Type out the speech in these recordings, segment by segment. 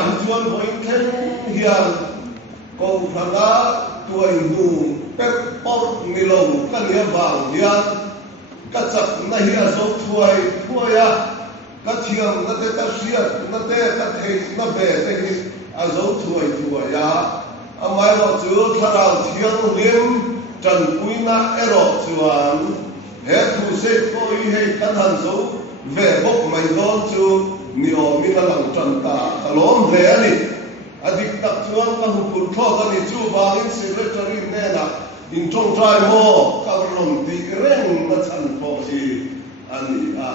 mà chuan với thêm hiền cầu thằng đã tuổi nụ pep pop ni lâu các nghĩa vàng hiền các chặt na hiền số thuê à các thiềm na tê các xiết na tê các thầy na về tê à dấu thuê à mai vào chữ thà đào thiêng liêm trần quý na ero chuan hết thu xếp coi hay các hàng dấu về bốc mày đón chú nhiều mình làm trần ta lóm về đi adik tak chuan ka hupur tho ta ni chu bangin secretary ne na in trong trai mo ka rom ti reng na chan pho hi ani a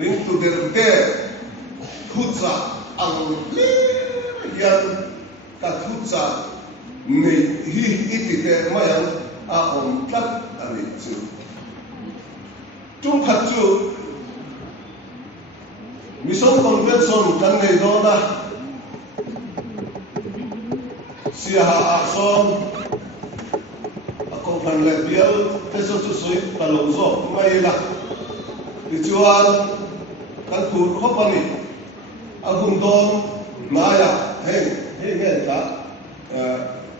ring tu der te khutsa ang le yan ka khutsa ni hi iti te mayang a om tat ani chu chung khat chu mission convention kan nei do na sia ha son ako fan le bial te so chu sui ka lo zo mai la ti chuan kan phur kho pani agun don maya he he ta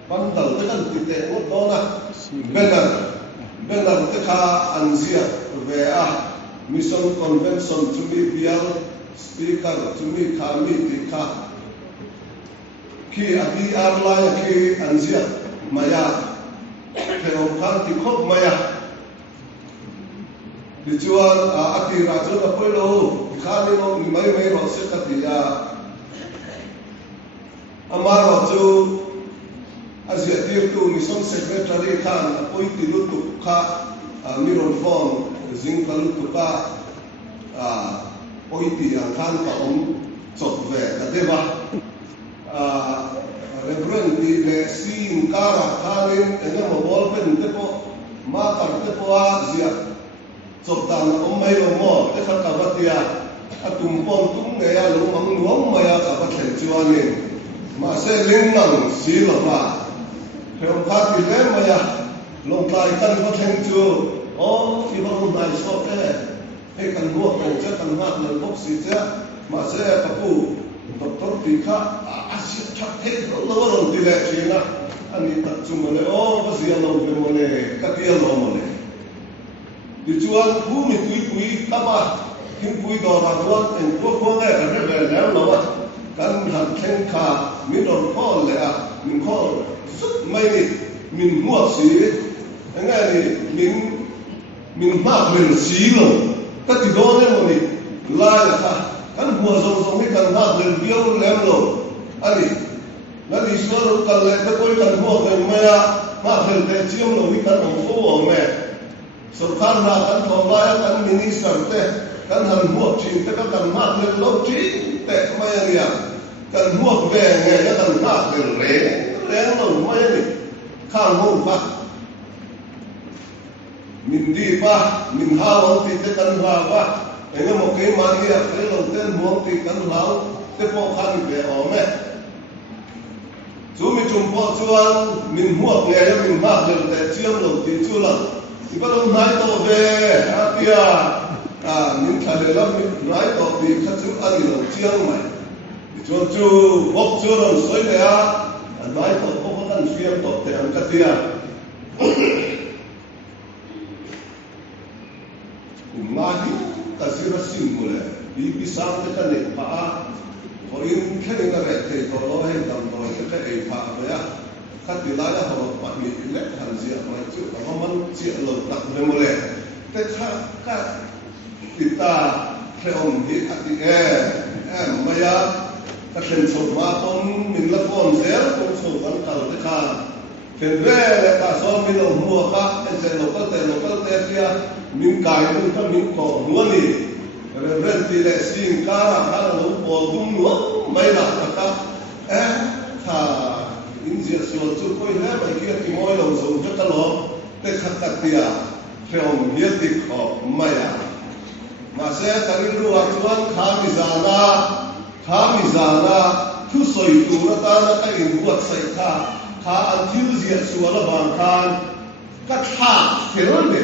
ban dal te kan ti te ngo do na benar te kha an zia ve a mission convention chu mi bial speaker chu mi kha mi ti kha khi ati arlaya khi anzia maya theo khang ti khop maya di chuan ati rajo na pelo khani no ni mai ro se ka ti ya amaro chu azia ti tu mission secretary khan apoi ti lu tu kha miron form zing ka lu tu ka oi ti ang khan ka chot ve ka deba Reverend di sin kara khalin ene mobile pen te po ma tar te po azia choptan mai lo mo te kha ka batia atum pon tum nge ya lo mang nuam ma ya ka ba thlen chuani ma se ling nang si lo ba thom kha ti le ma ya long kai kan ba thlen chu o fi ba long dai so he kan go ko cha kan ma le bok si cha ma se ka pu Dr. Pika asyik cakap lawan tidak Cina, ani tak cuma le oh pasien lo bemone, katia lo mone. Dijual pun kui apa, kim kui dolar tuan, kau le kerja belajar lawan kan han kengka minor call le min call sut mai ni min muat si, enggak ni min mak min si lo, kati dole mone la ya kan buah song ni kan hak dan dia lem lo ani nani suara kan le te koi kan buah kan maya ma khel te chiom lo ni kan ong so o me sarkar na kan thomaya kan minister te kan han buah chin te kan hak le lo chin te maya ni kan buah ve nge ya kan hak le lo maya ni khang ho pa min di pa min ha ti te kan ha pa ene mo ke mari a pe lo ten mo ti kan lau te po khan be o me chu mi chum po chuan min huak le ya min ma le te chiam lo ti chu la ti ba lo nai to be a pia min thale la min nai to ti kha chu ani lo chiang mai chu bok chu ro soi le a nai to po kan siam to te an ka tia Umahi kasira simule di pisang te kan pa ko in khen na re te to lo he dam to te e pa ya khat ti la ya ho pa ni le han sia ma chu ko man chi lo tak le mole te kha ka kita kheom hi ati ma ya ka khen so ma ton min la pon zer ko so kan kal te kha khen ve le ka so mi lo mu kha en lo ka te ya min kai tu ka min ko nuani Reverend ti le sin kara kala lo po dum lo mai la ka tha injia so chu ko le mai ki ti moi lo so ka lo te khakat tia kheom ye ti kho maya ma se tarin ru wa chuan kha mi zana thu soi tu na ta na ka in buat sai kha an thiu zia su la ban khan ka tha fel le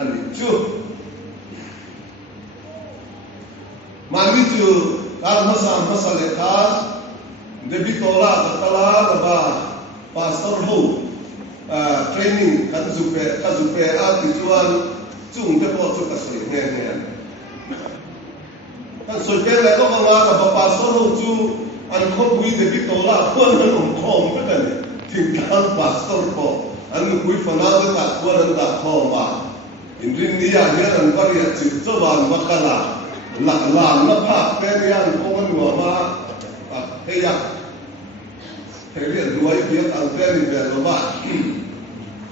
ani chu mami tu kan masa lekan debitola katala laba pastor ho training kan zupe a tichuan chung te po chu ka soi nge kan soi pe le ko nga ka pastor ho chu an kho bui debitola ko an om khom ka kan thing kan pastor ko an bui fana ta ko an ta kho ma in rin ni ya ne an pa ri chi chawan makala la na pha pe yan ko an wa ma he ya he ri duai bi ang pe ni be lo ba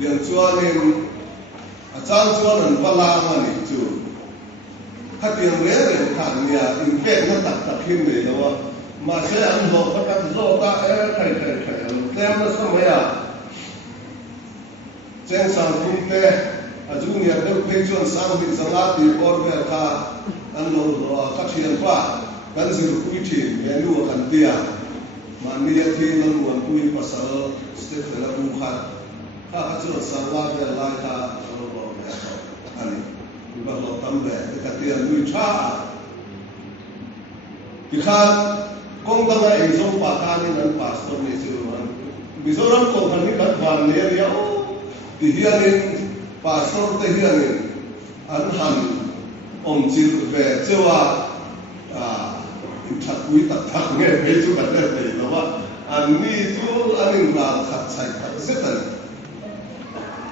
yang chuan in a chang chuan an pala ma ni chu kha tiang le khan nia in pe na tak him le lo mà sẽ ăn hộ các bạn zo ta thầy tem nó sao vậy à trên sàn cung tê chúng nhà đâu thấy chuyện sang bị sang lá thì con về ta ăn lâu các chuyện qua cái gì cũng quy trình về nuôi ăn tiền mà nia thì nó muốn quy pasal step là bukan các chuyện sang lá về lại ta lâu về anh chúng ta lo tâm về cái tiền nuôi cha thì khác kung tama izong pakani ng pastor ni Siruman. Bisoram kung kani katban niya niya, tihiyanin pastor tihiyanin anhan omjil ve cewa takui tak nge beju kata beju apa ani itu aning ral khatsai khatsetan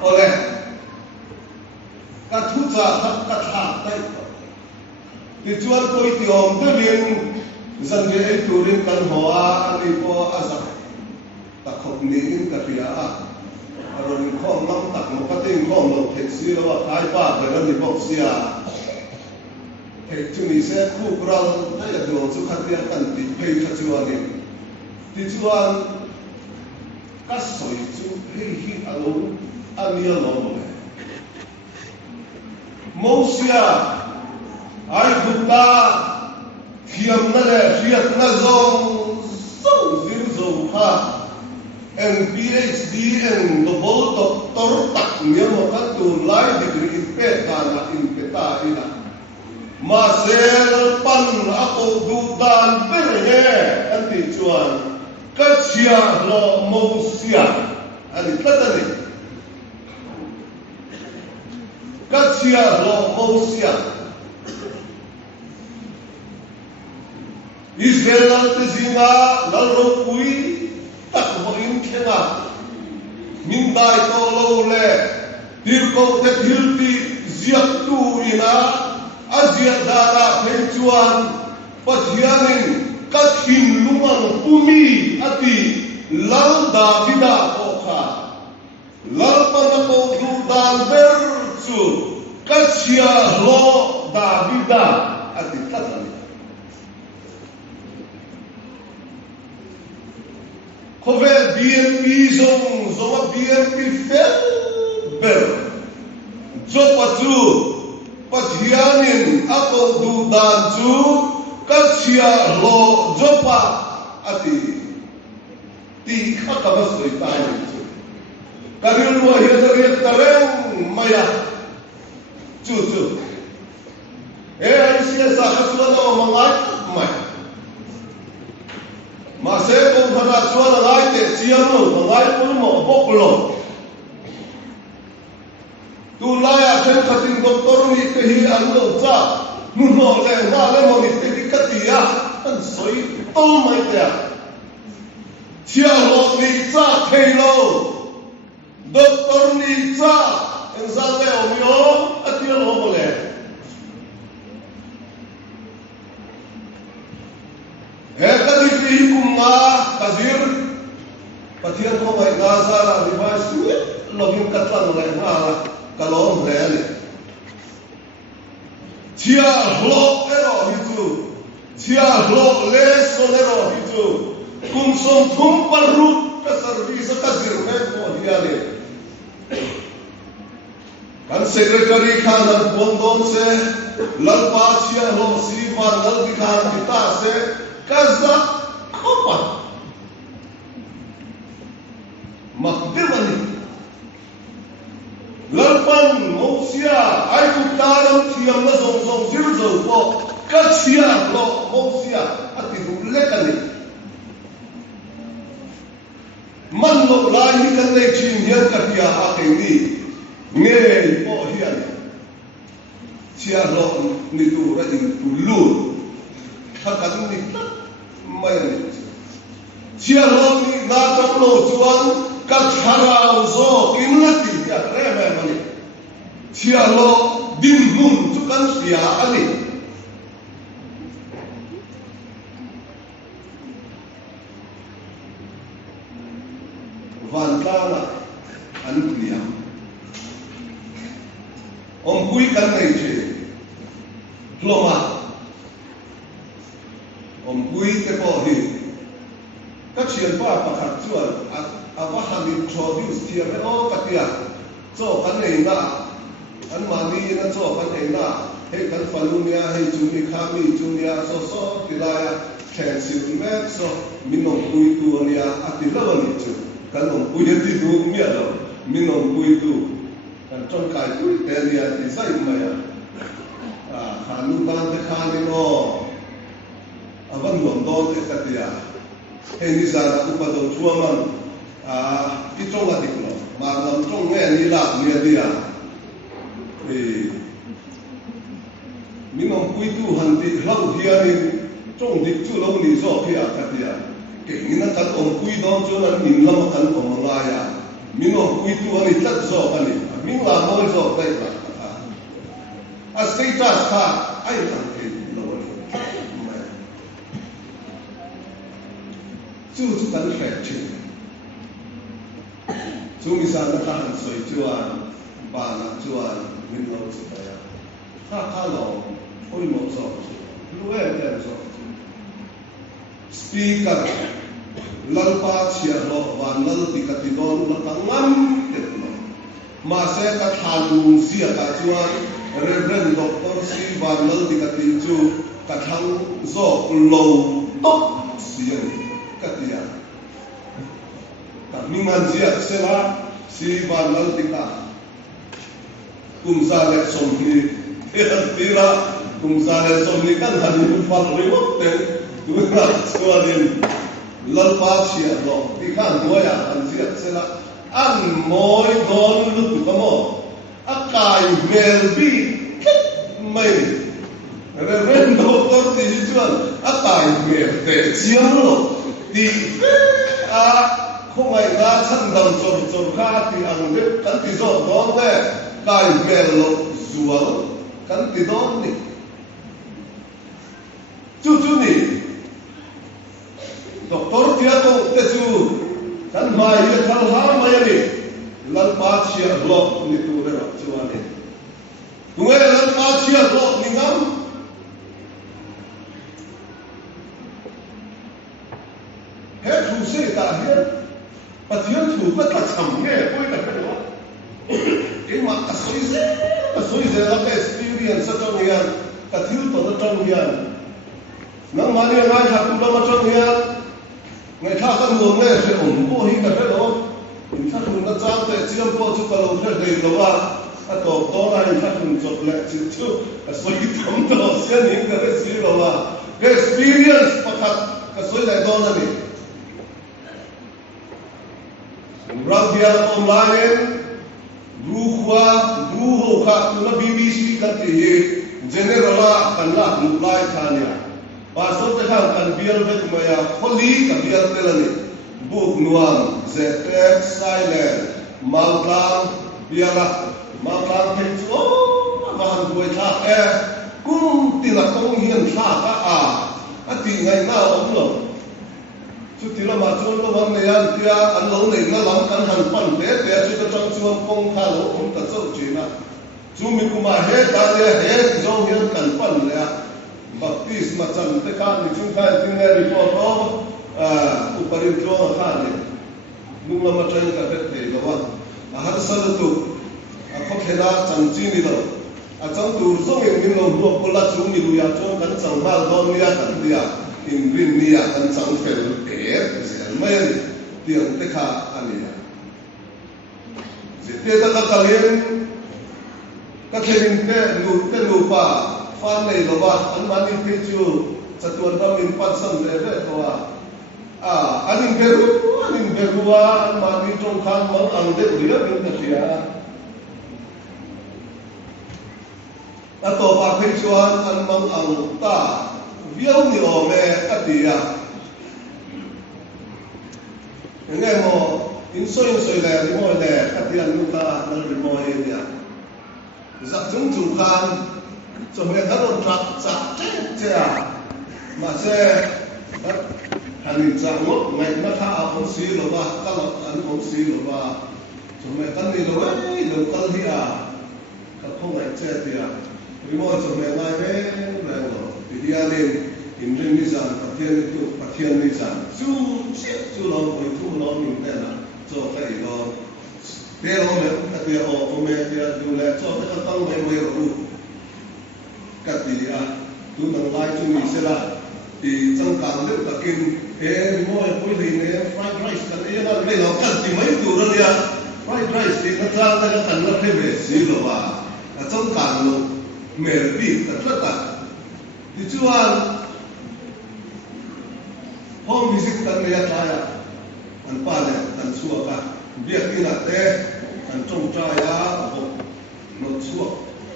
oleh kathuja katha tai dijual koi tiom devin dân về ấy tu đến căn hoa đi po azak tak khop ni in ka pia rồi khom năm tak một cái tiếng khom một thạch xí là thái ba về đó đi bóc xia thạch chú ni sẽ khu ra đây là đồ chú khát tiền cần đi pay cho chú anh đi chú anh các sợi chú hay hi anh nhớ lo mô xia ai cũng ta thiam na le thiat na zong so zin zo ha and PhD and double doctor tak niya mo ka tu lai degree in pe ka na in peta ina ma sel pan ako dudan perye anti chuan ka chia lo mo sia ani tatani ka chia lo mo sia Israel te zinga lalo pui tak moin kena min dai to lo le dir ko te hilti ziak tu ina azia dara pencuan pathianin kathin lumang pumi ati lal davida okha lal panako du dan bercu kasia lo davida ati tatani Kovel BNP zong BNP fel ber jo patu pathianin ako dudan chu kasia lo jopa ati ti khakabas ritai chu karil wa hiya tareng maya chu aisia sa khaswala mangat mai mà sẽ không thật là chúa là ai để chiếm rồi mà ai cũng mỏ bốc lột tu lai à thêm khát tin doctor ni cái hi ăn đồ cha muốn mỏ lên ra lên mỏ ni cái cái gì à ăn sấy tôm mấy cái chia lột ni cha thay lâu doctor ni cha anh ra leo miếu ăn chia lột một lẻ Hekati fi kumma kazir pathian ko mai gaza la device tu login katlan la hala kalom rele chia hlo ero hitu chia hlo le sonero hitu kum som kum parut ka service kazir me ko hiale kan secretary khan bondon se lalpa chia hlo si ma lal dikhan kita se kaza kopa makdimani lalpan mausia ai ku taram thiam na zong zir zo po ka chia lo mausia lo lai ni kan nei chin hian ka tia a ke ni nge po hian chia lo ni tu ra in tu lu kha kan ni mai ni chia lo ni na tam lo chuan ka tharau zo kin la ti ya re me mani chia lo din mun chu kan sia ani van tala an lia pui kan nei che hloma pui te po hi ka chian pa pakhat chuan a va han introduce tia me o katia cho kan nei na an mani na cho kan nei na hei kan falunia hei chumi khami chumia so tilaya khensil me so minong pui tu ania atilawa ni chu kan pui ti du mia lo minong pui tu kan trong kai pui te nia ti sai maya khanu ban te khani no avan lom don te katia hei ni za na upadon chuaman ki trong la dik lo ma lam trong nge ni la ni dia minong pui tu han ti hlau hianin trong dik chu lo ni zo phia katia ke ni na kan pui don chu na nin lam kan nga ya minong pui tu ani tat zo ani min la mo zo tai la a status ka ai kan ke lo ni chu kan fe chu chu mi sa na kan soi chuan ba na chuan min lo chu ya ha lo oi mo zo lu e ten zo speaker lalpa chia lo van lal tikati don la kangam te lo ma se ka thalu sia ka chuan reverend doctor si van lal tikati chu ka thang zo lo top sia katia ka mingan sia sela si van lal tikati kumsa le somni tira kumsa le somni kan hanu fal rewot te dura chuanin lalpa chia lo ti khan doya an sia sela an moi don lu tu kamo akai velbi mai reverend doctor ti chuan akai vel te chiam lo ti a khomai na chan dam chor kha ti ang de kan ti zo don le kai vel lo zual kan ti don ni chu ni doctor tia to te chu kan mai ye thal ha mai ni lal pa chia lo ni tu re ro chu ani tunge lal pa chia lo ni ngam he thu se ta he pathian thu pa ta cham nge koi ta pe lo ke ma ka soi se la ka experience sa to yan ka thiu to na to yan nang mani ngai ha tu ma to yan ngai tha kan lo nge se po hi ka pe lo in tha tu na chang te chiam po chu ka lo the dei lo wa a to na in tha tu chot le chu a soi thom to sia ni ka re si lo wa ke experience pakhat ka soi lai do na ni Rabia online ruwa ruho kha tuna BBC kan ti generala kan la mulai khania pastor te kan bial vet maya kholi ka bial telani book nuam zetek silent malkam biala malkam te chu man duai tha kum ti la tong hian tha ka ati ngai na om lo chu ti la ma chon lo wan ne yan tia an lo nei na lam kan han pan te chu ta chang chuan kong kha lo om ta chau chi na chu mi kuma he ta le he zo hian kan pan le baptisma chan te kan ni chung khai tin ne report o uparin jo kha ne nung la ma chen ka te lo wa a har sal tu a kho khela chan chi ni lo a chang tu zo min min lo ro ko la chu mi lu ya chon kan chang mal don ya kan dia in rin nia kan chang fel te se mai tiang te kha ania je te ta ka lien ka khelin te nu pa fan nei lo ba an mani pe chu chatuan ba min pat sam le ve to anin berua mati tongkang mau angde dia berkesia atau pakai cuan an mang angta viau ni ome katia ini mo insoi le mo le katia nuka nal mo dia zat jung jung kan cho mẹ các đồng chặt chết mà xe hành trạng ngốc ngày mất tha ông xí rồi ba các lộc anh ông xí rồi ba cho mẹ căn đi rồi ấy rồi căn đi các không ngày chết thì vì mọi cho mẹ ngay đấy rồi thì đi ăn đi in trên đi rằng phát thiên đi rằng chú lo người thu lo mình tên là cho cái lo thế lo mẹ các dia ông mẹ dia du lịch cho cái tăng mẹ mẹ rồi các địa tu nang lai tu ni sela thì trong càng nước ta kinh cái mỗi buổi thì này fried rice cái này là nó cần thì mấy tu rồi ya fried rice thì nó ra cái cần nó phải về xí rồi ba trong càng nó mệt bị rất là thì chú anh hôm visit cần này trái à anh pa này anh xua cả việc đi là thế anh trồng trái à nó xua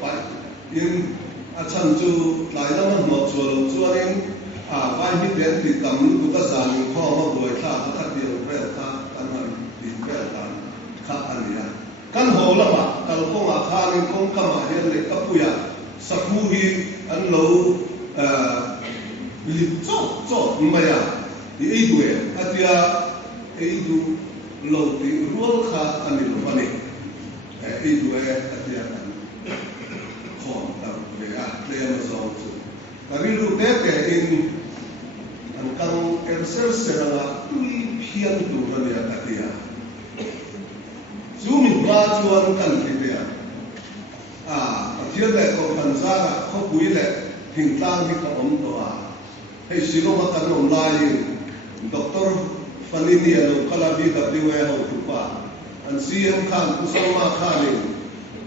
phải in chân chú lại nó một chỗ lục chỗ nên vai hít đến thì cầm cũng có giảm kho mà đuổi ta có thật điều về ta căn hành đi về ta khác anh đi căn hồ là mà kalau công khá nên công cầm hiện để cấp bùi sắp bùi anh lâu lip chốt mà thì ấy đuổi ấy đu lâu thì ruột khá anh đi lúc này ấy đuổi không để mà xong tapi lu tete in ang kang erser seranga tui pian tu na ya katia zoom ba chuan kan titia pathia le ko kan sa kho bui le thing tang hi ka om to hei silo ma kan om lai doctor fanini alo kala bi da bi we ho tu pa an cm khan kusama khan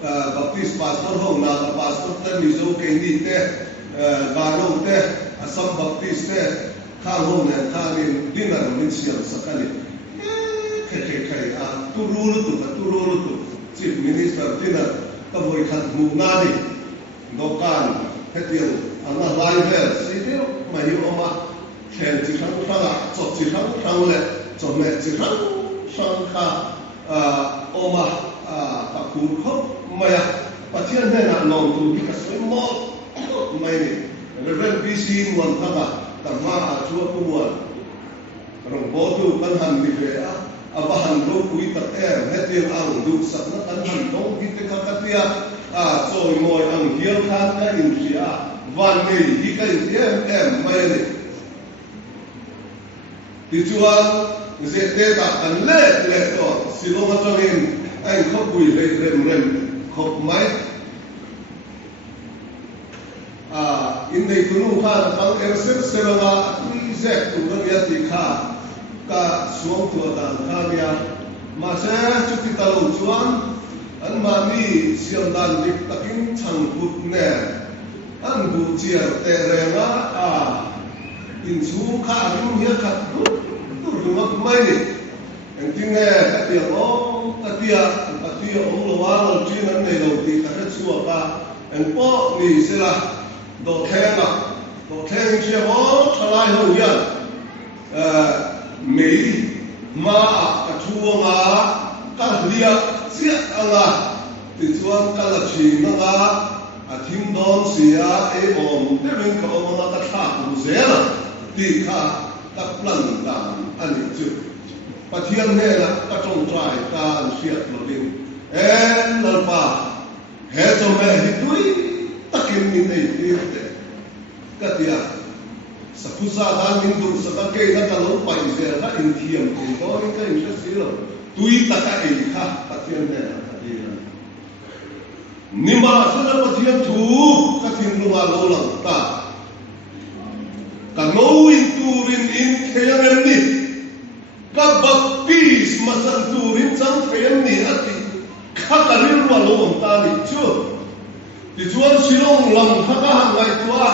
baptist pastor ho na pastor ta ni zo ke ni te galo te asam baptist te khang ho na khanin dinar min siam sakali ke turulu tu chief minister dinar ta voi khan mu na ni dokan hetiang anga lai vel site mai oma khen chi thang thanga chot chi thang le chot me chi thang kha oma ka khu khop maya pathian ne na nom tu ki ka soi mo mai ni reverend bc mon thanga tamma chu ko buan rong bo tu kan han ni ve aba han ro kui ta hetiang ang du sat na kan han dong ki te ka katia choi moi ang hial khan na in ria van nei hi ka em mai ni ti chuan ze te ta kan le to siloma chongin anh khóc bùi lấy rem khóc máy in đây tu nu khan thằng em sẽ là tuy dẹp tu nó biết thì kha cả xuống tua đàn kha bia mà sẽ chút tí ta lâu chuan anh mà mi xiêm đàn dịch takin chẳng bút nè anh bút chia tệ rèn in xuống kha nhưng hiếc khát tu đúng mấy anh听nghe các tiếng katia ông lo wa lo chi nan nei lo ti ka chu ka en po ni se la do theng che mo thalai ho ya mei ma ka thu nga ka lia sia anga ti chuan ka la chi na ga thim don sia e om te ring ka om na ka tha ku se la ti kha ka plan dan ani chu pathian ne la ka trong trai ka siat lo din en lalpa he to me hi tui takin min nei ti te katia sapusa dan min du sa ka ke na ka lo pai ze na in thiam ti do ni ka in se si lo tui ta ka e kha pathian ne la katia nima sa na pathian thu ka thin lu wa lo lang ta ka no in turin in khayang em ni ka baptis masan turin chang khayang ni ati khakarir wa lo ta ni chu ti chuan silong lam thaka hangai tua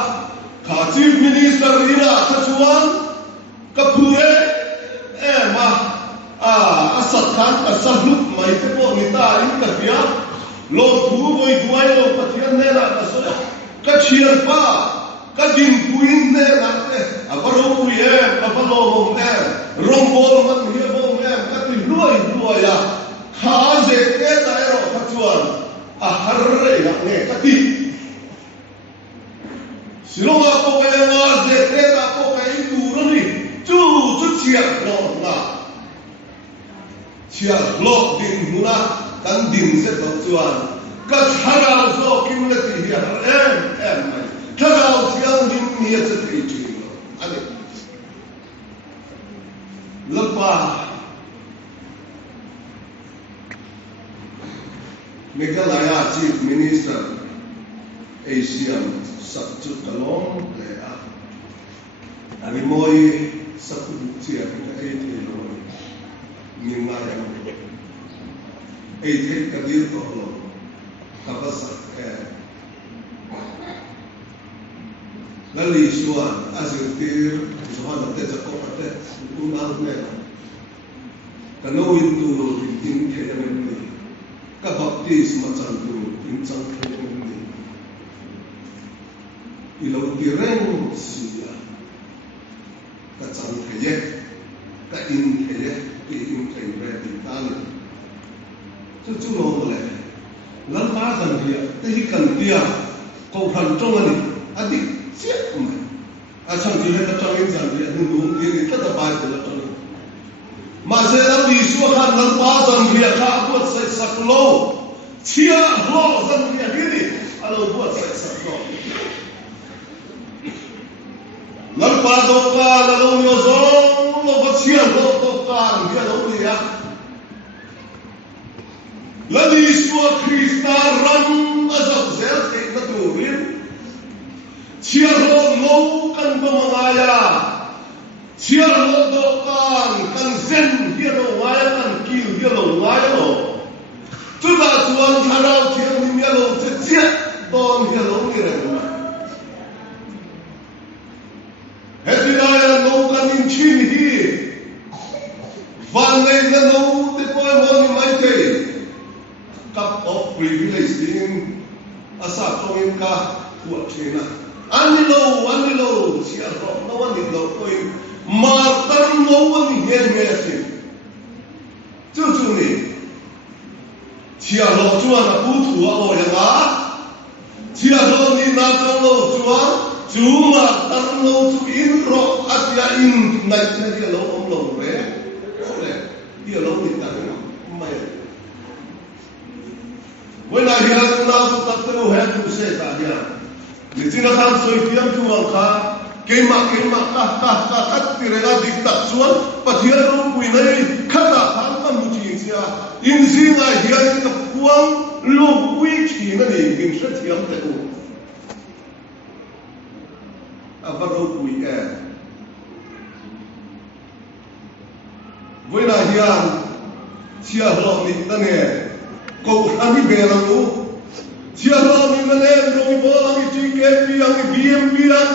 kha chief minister ira tha chuan ka pure ma sát khan cả sát lúc mày thế bộ người ta in cả kia lô thú bồi đuôi lô phát hiện nên là số các chiên pa các điểm queen nên là thế à bắt đầu quỳ em à bắt đầu hồng em rong bol mất hiệp hồng em các điểm đuôi à khá dễ cái tại rồi phát chuan à harre là nghe các điểm Silong ako kaya nga zete ako kaya ituro ni chu siya lo na siya lo din muna kan din sa tuan kat haraw so kimlati hiya em mai haraw siya din niya sa tichi lo ane lapa Meghalaya Chief Minister ASEAN Sabtu Kalong Lea Arimoy Sabtu Tia Kita Eite Lo Mingaya Eite Kadir Tolo Kapasak Lali Suan Azirtir Suhan Ate Jakop Ate Unang Nela Kanawin Tu Tin Kayamen Kabaptis Macam Tu Incang Kayamen Ilaw direng siya kacang kaya kain kaya kain kaya di tanah cucu lo boleh lalpasan dia tehikan dia kau rancongan adik siap mai asal dia kacang insan dia nundung diri kata baik dia kacang masih ada disuakan lalpasan dia kau buat saya saklo siap lo san dia diri kalau buat saya saklo Lalpa doka lalu nyosong lo bersiap lo doka dia lo dia lagi semua Kristaran asal zel kita turin siar lo kan pemangaya siar lo doka kan zen dia lo ngaya kan kil dia lo ngaya lo sudah tuan harau tiang dia lo setiap don dia lo kira Hetinaya no kanin chin hi van nei na no te poi mon mai te cup of privilege din asa tongin ka tuat chena anilo sia ro no ani lo koi martan no ani yer merasin chu ni sia lo chuan a pu thu a o ya ga sia lo ni na chang lo chuan cuma terlalu tu inro atia in naik dia lo om lo be oleh dia lo ni tak mai when I hear now tu tak tahu hai tu saya tak dia di sini kan soi tiang tu angka kemak kah kat tirega diktat suan pathia ro pui nai khata kham kam muji sia in singa hian ka puang lo pui chi na ni bin sa thiam te ku Abang kui Voi na hian sia lo ni tane ko kami belang u sia lo ni tane ro mi bola mi chi ke pi ang BMP ang